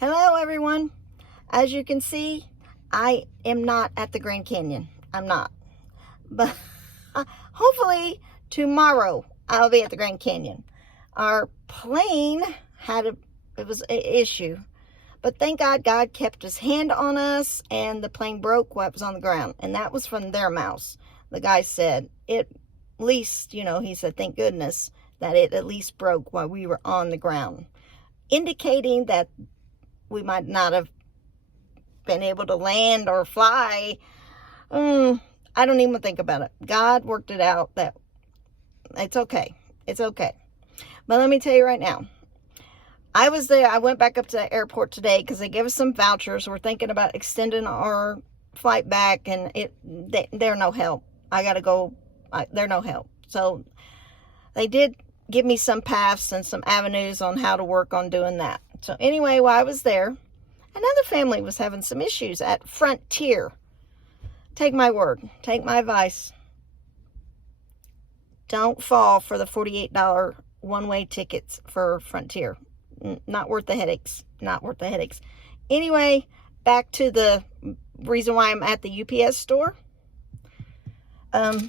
Hello everyone. As you can see, I am not at the Grand Canyon. I'm not. But hopefully tomorrow I'll be at the Grand Canyon. Our plane it was an issue. But thank God, God kept his hand on us and the plane broke while it was on the ground. And that was from their mouths. The guy said, at least, he said, thank goodness that it at least broke while we were on the ground. Indicating that we might not have been able to land or fly. I don't even think about it. God worked it out that it's okay. It's okay. But let me tell you right now, I was there. I went back up to the airport today because they gave us some vouchers. We're thinking about extending our flight back, and they're no help. I got to go. They're no help. So they did give me some paths and some avenues on how to work on doing that. So anyway, while I was there, another family was having some issues at Frontier. Take my word. Take my advice. Don't fall for the $48 one-way tickets for Frontier. Not worth the headaches. Not worth the headaches. Anyway, back to the reason why I'm at the UPS store. I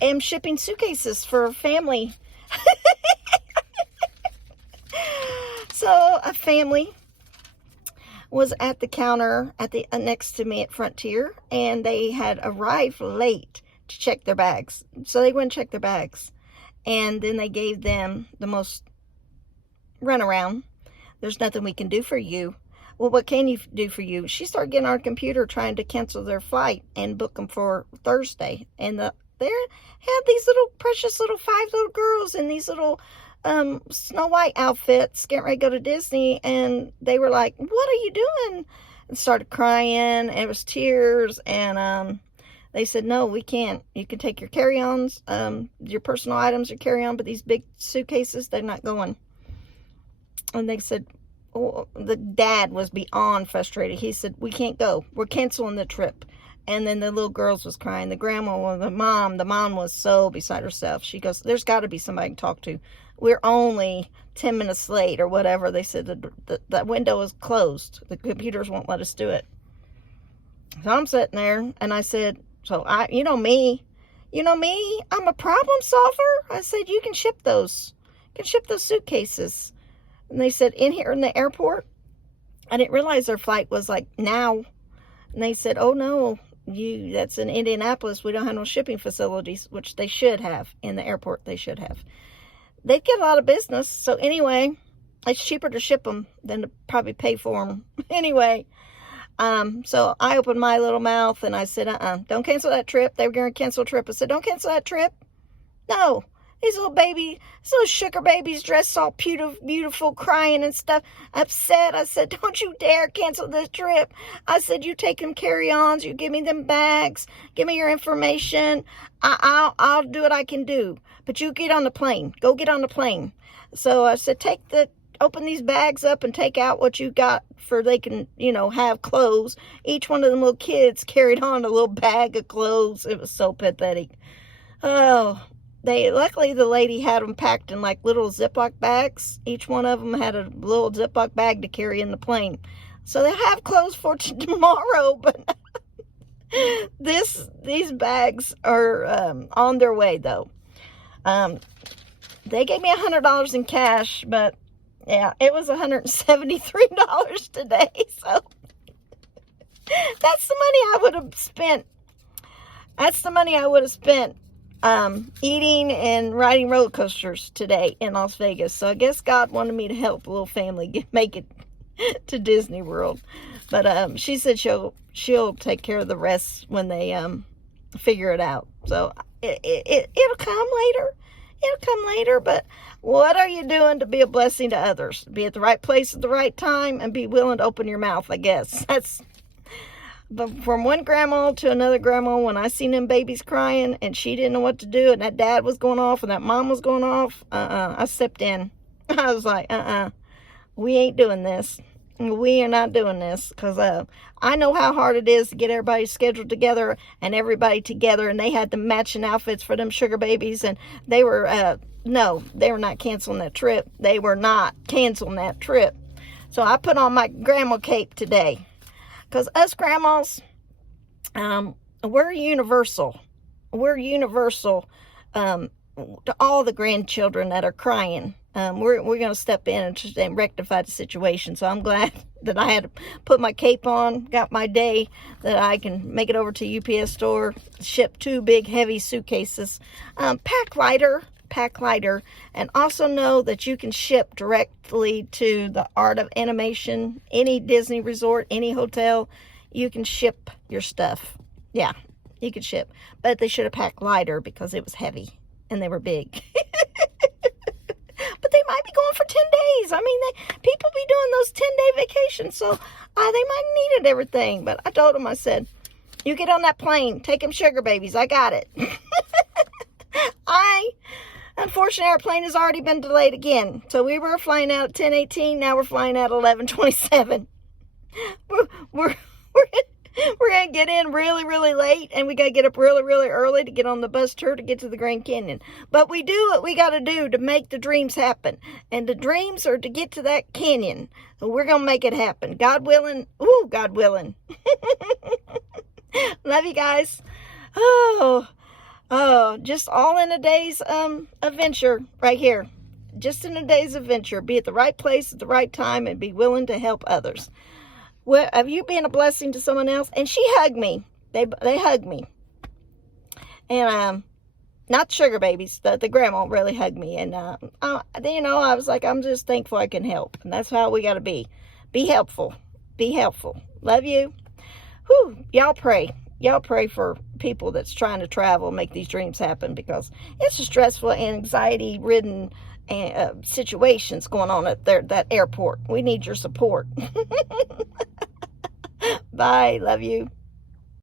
am shipping suitcases for a family. So a family was at the counter at the next to me at Frontier, and they had arrived late to check their bags. So they went and checked their bags, and then they gave them the most runaround. There's nothing we can do for you. Well, what can you do for you? She started getting on her computer trying to cancel their flight and book them for Thursday. And they had these little precious little 5 little girls in these little Snow White outfits getting ready to go to Disney, and they were like, what are you doing? And started crying. It was tears, and they said, no, we can't. You can take your carry-ons, your personal items, your carry-on, but these big suitcases, they're not going. And they said, oh, the dad was beyond frustrated. He said, we can't go. We're canceling the trip. And then the little girls was crying. The grandma, the mom was so beside herself. She goes, there's got to be somebody I can talk to. We're only 10 minutes late or whatever. They said the window is closed. The computers won't let us do it. So I'm sitting there, and I said, you know me, I'm a problem solver. I said, you can ship those. You can ship those suitcases. And they said, in here in the airport. I didn't realize their flight was like now. And they said, oh no, that's in Indianapolis. We don't have no shipping facilities, which they should have in the airport. They should have. They get a lot of business. So anyway, it's cheaper to ship them than to probably pay for them. Anyway, so I opened my little mouth and I said, don't cancel that trip. They were going to cancel a trip. I said, don't cancel that trip. No. These little sugar babies dressed all beautiful, crying and stuff, upset. I said, don't you dare cancel this trip. I said, you take them carry-ons, you give me them bags, give me your information. I'll do what I can do. But you get on the plane. Go get on the plane. So I said, open these bags up and take out what you got for they can, have clothes. Each one of them little kids carried on a little bag of clothes. It was so pathetic. Oh, luckily the lady had them packed in like little Ziploc bags. Each one of them had a little Ziploc bag to carry in the plane. So they have clothes for tomorrow, but these bags are on their way though. They gave me $100 in cash, but yeah, it was $173 today. So that's the money I would have spent. That's the money I would have spent eating and riding roller coasters today in Las Vegas. So I guess God wanted me to help a little family make it to Disney World. But she said she'll take care of the rest when they figure it out. So it'll come later. It'll come later. But what are you doing to be a blessing to others? Be at the right place at the right time and be willing to open your mouth, I guess. But from one grandma to another grandma, when I seen them babies crying and she didn't know what to do, and that dad was going off and that mom was going off, I stepped in. I was like, we ain't doing this. We are not doing this because I know how hard it is to get everybody scheduled together and everybody together, and they had the matching outfits for them sugar babies, and they were no, they were not canceling that trip. They were not canceling that trip. So I put on my grandma cape today because us grandmas, we're universal. We're universal to all the grandchildren that are crying. We're going to step in and rectify the situation. So I'm glad that I had to put my cape on, got my day that I can make it over to UPS store, ship 2 big heavy suitcases, pack lighter, and also know that you can ship directly to the Art of Animation, any Disney resort, any hotel. You can ship your stuff. Yeah, you could ship, but they should have packed lighter because it was heavy and they were big. But they might be going for 10 days. I mean, people be doing those 10-day vacations, so they might have needed everything. But I told them, I said, you get on that plane, take them sugar babies. I got it. Unfortunately, our plane has already been delayed again. So we were flying out at 10:18. Now we're flying out at 11:27. We're going to get in really, really late, and we got to get up really, really early to get on the bus tour to get to the Grand Canyon. But we do what we got to do to make the dreams happen. And the dreams are to get to that canyon. So we're going to make it happen. God willing. Ooh, God willing. Love you guys. Oh, just all in a day's adventure right here. Just in a day's adventure. Be at the right place at the right time and be willing to help others. Well, have you been a blessing to someone else? And she hugged me. They hugged me. And not the sugar babies. The grandma really hugged me. And I was like, I'm just thankful I can help. And that's how we got to be. Be helpful. Be helpful. Love you. Whew. Y'all pray. Y'all pray for people that's trying to travel, make these dreams happen, because it's a stressful, anxiety-ridden situations going on at that airport. We need your support. Bye. Love you.